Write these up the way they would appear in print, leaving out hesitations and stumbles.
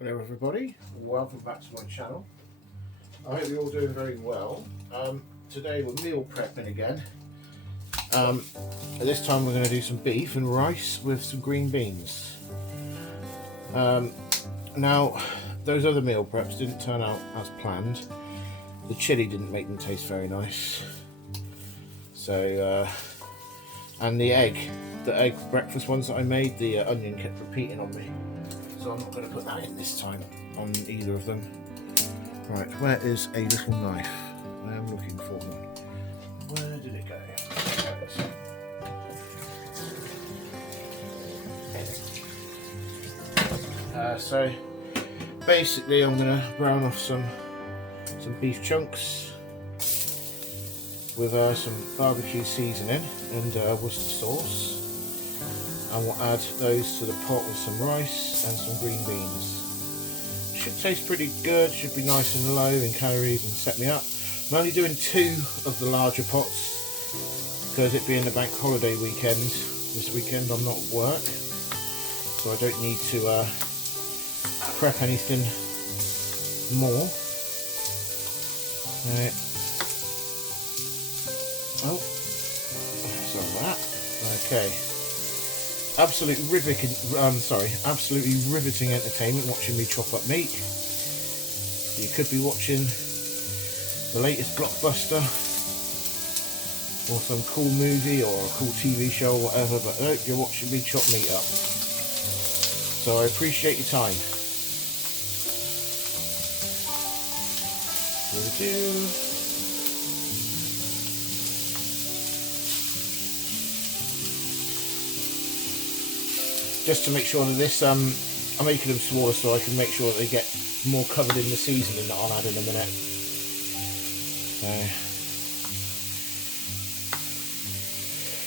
Hello everybody, welcome back to my channel. I hope you're all doing very well. Today we're meal prepping again. This time we're going to do some beef and rice with some green beans. Now those other meal preps didn't turn out as planned. The chilli didn't make them taste very nice. So and the egg breakfast ones that I made, the onion kept repeating on me. So I'm not going to put that in this time on either of them. Right, where is a little knife? I am looking for them. Where did it go? There it is. So basically I'm going to brown off some beef chunks with some barbecue seasoning and Worcester sauce. And we'll add those to the pot with some rice and some green beans. Should taste pretty good, should be nice and low in calories and set me up. I'm only doing 2 of the larger pots because it being the bank holiday weekend, this weekend I'm not at work, so I don't need to prep anything more. Right. Oh, sorry about that. Okay. Absolutely riveting entertainment watching me chop up meat. You could be watching the latest blockbuster or some cool movie or a cool TV show or whatever, but no, you're watching me chop meat up. So I appreciate your time. Just to make sure that this, I'm making them smaller so I can make sure that they get more covered in the seasoning that I'll add in a minute.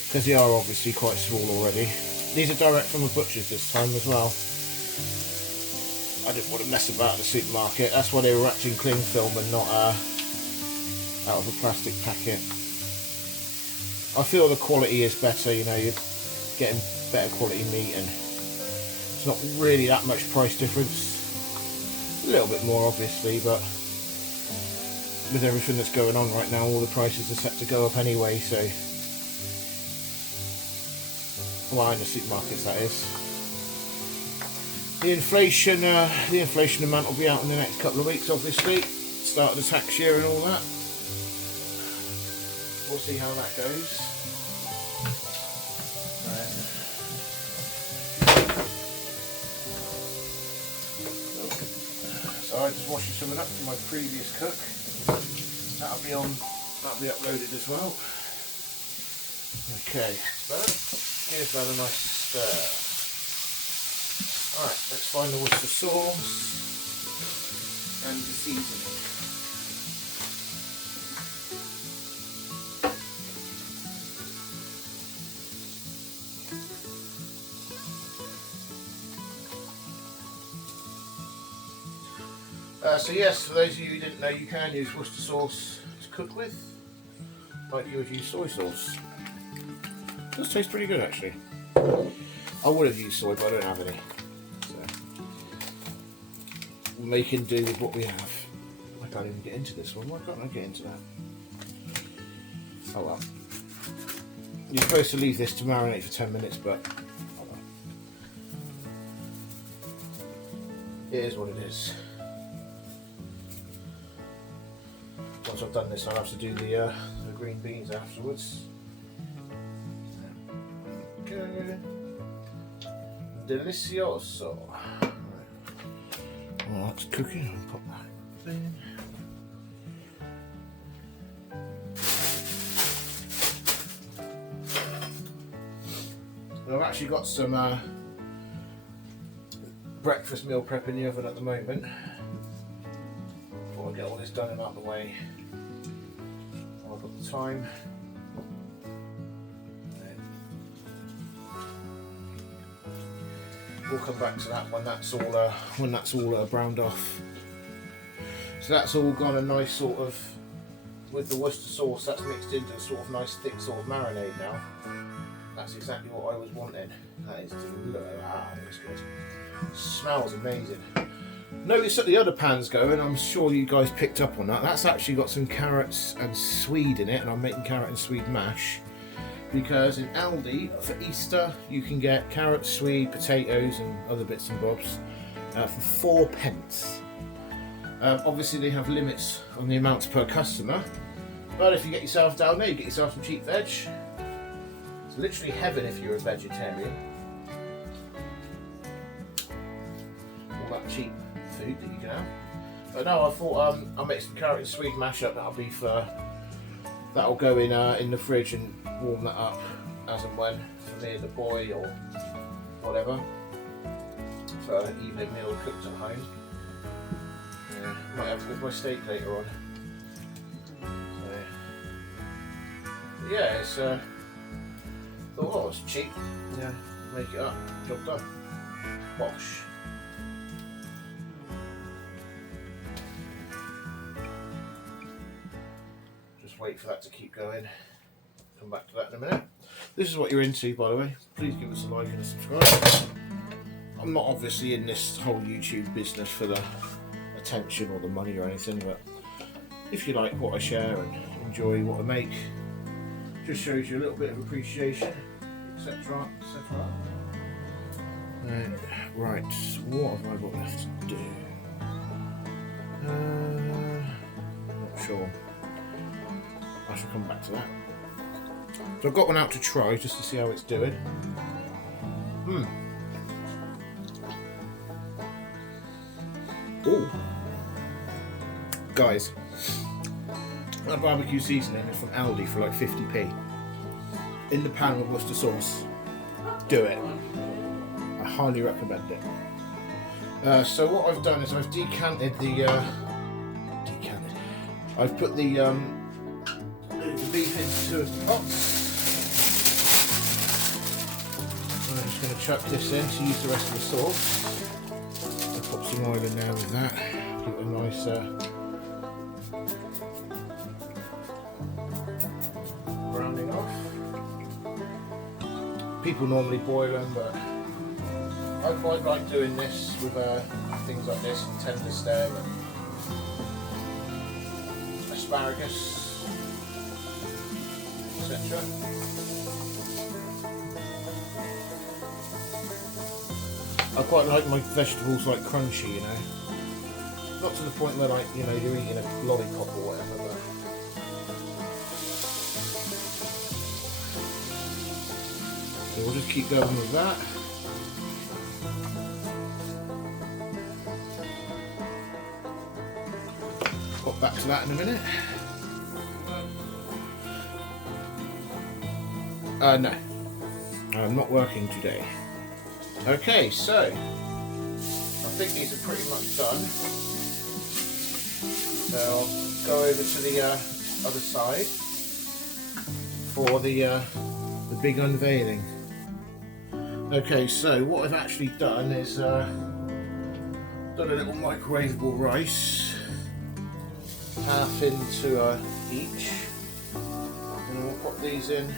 Because they are obviously quite small already. These are direct from a butcher's this time as well. I didn't want to mess about at the supermarket. That's why they were wrapped in cling film and not out of a plastic packet. I feel the quality is better, you know, you're getting better quality meat and it's not really that much price difference. A little bit more obviously, but with everything that's going on right now, all the prices are set to go up anyway, so well, in the supermarkets that is. The inflation amount will be out in the next couple of weeks obviously. Start of the tax year and all that. We'll see how that goes. So I'm just washing something up from my previous cook. That'll be uploaded as well. Okay, so give that a nice stir. Alright, let's find the Worcester sauce and the seasoning. So yes, for those of you who didn't know, you can use Worcester sauce to cook with, like you would use soy sauce. It does taste pretty good actually. I would have used soy, but I don't have any. So we're making do with what we have. I can't even get into this one. Why can't I get into that? Oh well. You're supposed to leave this to marinate for 10 minutes, but oh well. It is what it is. Once I've done this, I'll have to do the green beans afterwards. Okay. Delicioso. Well, that's cooking. I'll pop that in. I've actually got some breakfast meal prep in the oven at the moment. Before I get all this done and out of the way, I've got the time. We'll come back to that when that's all browned off. So that's all gone a nice sort of, with the Worcester sauce, that's mixed into a sort of nice thick sort of marinade now. That's exactly what I was wanting. That is delicious. That looks good. Smells amazing. Notice that the other pan's going, I'm sure you guys picked up on that. That's actually got some carrots and swede in it, and I'm making carrot and swede mash. Because in Aldi, for Easter, you can get carrots, swede, potatoes and other bits and bobs for 4p. Obviously they have limits on the amounts per customer, but if you get yourself down there, you get yourself some cheap veg. It's literally heaven if you're a vegetarian. All that cheap food that you can have. But no, I thought I'll make some carrot and swede mash up. That'll go in the fridge and warm that up as and when for me and the boy or whatever for an evening meal cooked at home. Yeah, might have to cook my steak later on. So, yeah, it's thought, oh, it's cheap. Yeah, make it up, job done. Bosh. Just wait for that to keep going. Come back to that in a minute. This is what you're into, by the way. Please give us a like and a subscribe. I'm not obviously in this whole YouTube business for the attention or the money or anything, but if you like what I share and enjoy what I make, just shows you a little bit of appreciation, etc. etc. Right, what have I got left to do? Not sure. I shall come back to that. So I've got one out to try just to see how it's doing. Ooh. Guys, that barbecue seasoning is from Aldi for like 50p. In the pan with Worcester sauce. Do it. I highly recommend it. So what I've done is I've decanted the I've put the beef into a pot. I'm just going to chuck this in to use the rest of the sauce. I'll pop some oil in there with that. Give it a nice browning off. People normally boil them, but I quite like doing this with things like this and tender stem and asparagus, etc. I quite like my vegetables like crunchy, you know. Not to the point where like, you know, you're eating a lollipop or whatever, but so we'll just keep going with that. Pop back to that in a minute. No, I'm not working today. Okay, so I think these are pretty much done. So I'll go over to the other side for the big unveiling. Okay, so what I've actually done is done a little microwavable rice, half into each, and we'll pop these in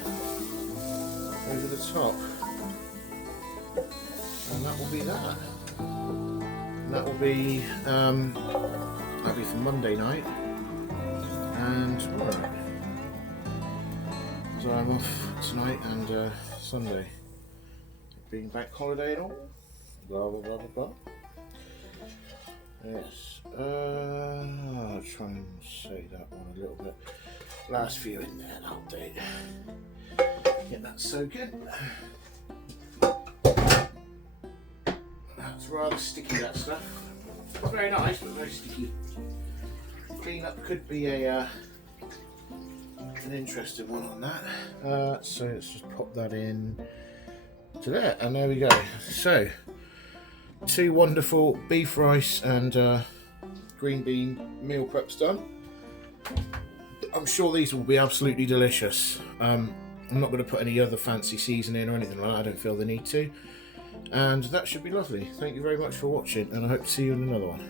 over the top. And that will be that. And that will be that'll be for Monday night and tomorrow. So I'm off tonight and Sunday. Being bank holiday and all. Blah blah blah blah blah. Yes. I'll try and say that one a little bit. Last few in there, an update. Get that soaking. That's rather sticky, that stuff. It's very nice, but very sticky. Clean up could be a an interesting one on that. So let's just pop that in to there, and there we go. So 2 wonderful beef rice and green bean meal preps done. I'm sure these will be absolutely delicious. I'm not going to put any other fancy seasoning or anything like that. I don't feel the need to. And that should be lovely. Thank you very much for watching, and I hope to see you in another one.